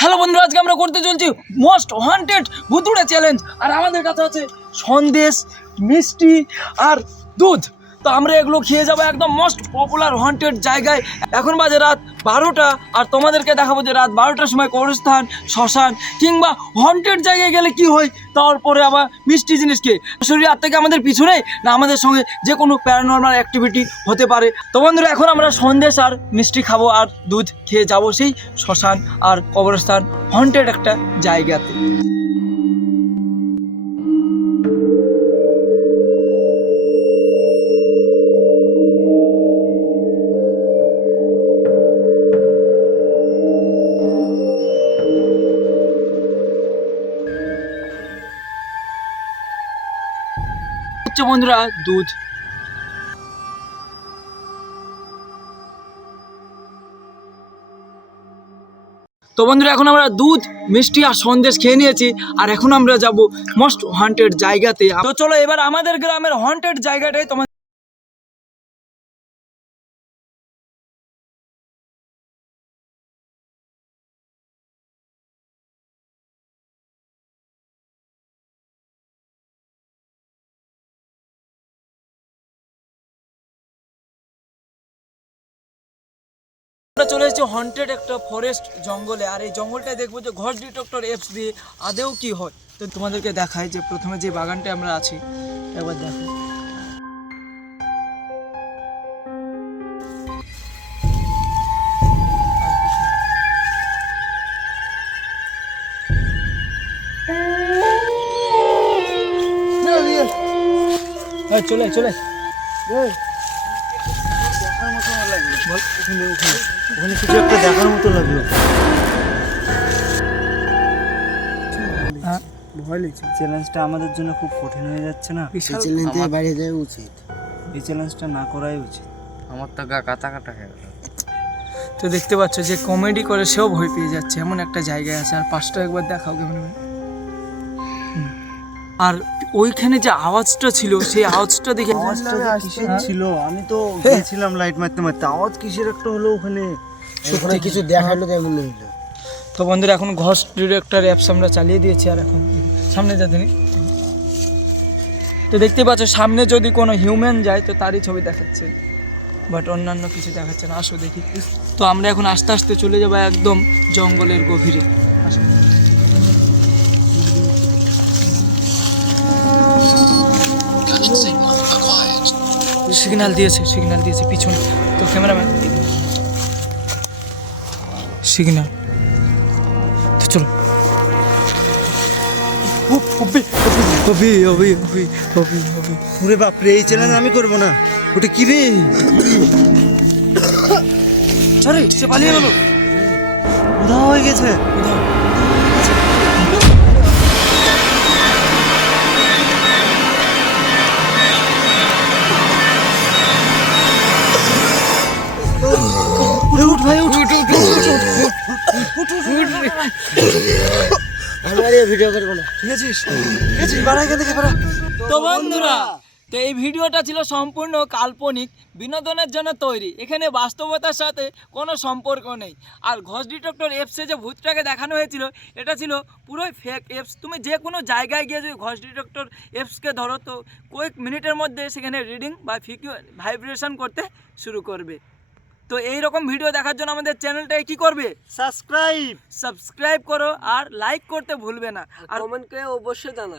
Hello বন্ধুরা, আজকে আমরা করতে চলছি মোস্ট ওয়ান্টেড ভুতুড়ে চ্যালেঞ্জ। আর আমাদের কাছে আছে সন্দেশ, মিষ্টি আর দুধ। তো আমরা এগুলো খেয়ে যাবো একদম মোস্ট পপুলার ওয়ান্টেড জায়গায়। এখন বাজে রাত 12টা, আর তোমাদেরকে দেখাবো যে রাত 12টার সময় কবরস্থান, শ্মশান কিংবা ওয়ান্টেড জায়গায় গেলে কি হয়, তারপরে আবার মিষ্টি জিনিস খেয়ে শরীর আর থেকে আমাদের পিছনে না আমাদের সঙ্গে যে কোনো প্যারানর্মাল অ্যাক্টিভিটি হতে পারে। তো বন্ধুরা, এখন আমরা সন্দেশ আর মিষ্টি খাবো আর দুধ খেয়ে যাবো সেই শ্মশান আর কবরস্থান ওয়ান্টেড একটা জায়গাতে। বন্ধুরা, দুধ। তো বন্ধুরা, এখন আমরা দুধ, মিষ্টি আর সন্দেশ খেয়ে নিয়েছি, আর এখন আমরা যাব মোস্ট হন্টেড জায়গাতে। তো চলো এবার আমাদের গ্রামের হন্টেড জায়গাটাই তোমার আমরা চলে এসেছি হন্টেড একটা ফরেস্ট জঙ্গলে। আর এই জঙ্গলটায় দেখবো যে ঘোষ ডিটেক্টর অ্যাপস দিয়ে আদেও কি হয়। তো তোমাদেরকে দেখাই যে প্রথমে যে বাগানটায় আমরা আছি, একবার দেখো। চলে চলে ওখানে কিছু একটা দেখার মতো লাগলো। ভয় লাগছে। চ্যালেঞ্জটা আমাদের জন্য খুব কঠিন হয়ে যাচ্ছে না? এই চ্যালেঞ্জ থেকে বাইরে যাওয়া উচিত। এই চ্যালেঞ্জটা না করাই উচিত। আমার তো গা কাটা কাটা হয়ে গেল। তো দেখতে পাচ্ছ যে কমেডি করে সেও ভয় পেয়ে যাচ্ছে, এমন একটা জায়গায় আছে। আর পাশটা একবার দেখাও কেমন। আর ওইখানে যে আওয়াজটা ছিল, সেই আওয়াজটা দেখে ছিল, আমি তো গিয়েছিলাম লাইট মারতে মারতে, আওয়াজ কিসের একটা হলো ওখানে। সত্যি কিছু দেখালো তেমন হইলো। তো বন্ধুরা, এখন ঘোষ ডিটেক্টর অ্যাপস আমরা চালিয়ে দিয়েছি। আর এখন সামনে যাতে নেই। তো দেখতে পাচ্ছ সামনে যদি কোনো হিউম্যান যায় তো তারই ছবি দেখাচ্ছে, বাট অন্যান্য কিছু দেখাচ্ছে না। আসো দেখি। তো আমরা এখন আস্তে আস্তে চলে যাবো একদম জঙ্গলের গভীরে। আসো। সিগন্যাল দিয়েছে পিছনে। তো ক্যামেরাম্যান সিগন্যাল। তো চলো। ওরে বাপরে, এই চ্যালেঞ্জ আমি করবো না। ওটা কি রে? আরে সে পালিয়ে গেল। উধাও হয়ে গেছে। উঠ ভাই, উঠ। আমি আর ভিডিও করবো না। ঠিক আছে, বাড়া এখান থেকে বাড়া। তো বন্ধুরা, তো এই ভিডিওটা ছিল সম্পূর্ণ কাল্পনিক, বিনোদনের জন্য তৈরি। এখানে বাস্তবতার সাথে কোনো সম্পর্ক নেই। আর ঘোষ ডিটেক্টর অ্যাপসে যে ভূতটাকে দেখানো হয়েছিল, এটা ছিল পুরোই ফেক অ্যাপস। তুমি যে কোনো জায়গায় গিয়ে যদি ঘোষ ডিটেক্টর অ্যাপসকে ধরো, তো কয়েক মিনিটের মধ্যে সেখানে রিডিং বা ভাইব্রেশন করতে শুরু করবে। তো এই রকম ভিডিও দেখার জন্য আমাদের চ্যানেলটাকে কি করবে? সাবস্ক্রাইব সাবস্ক্রাইব করো আর লাইক করতে ভুলবে না। আর কমেন্ট করে অবশ্যই জানাও।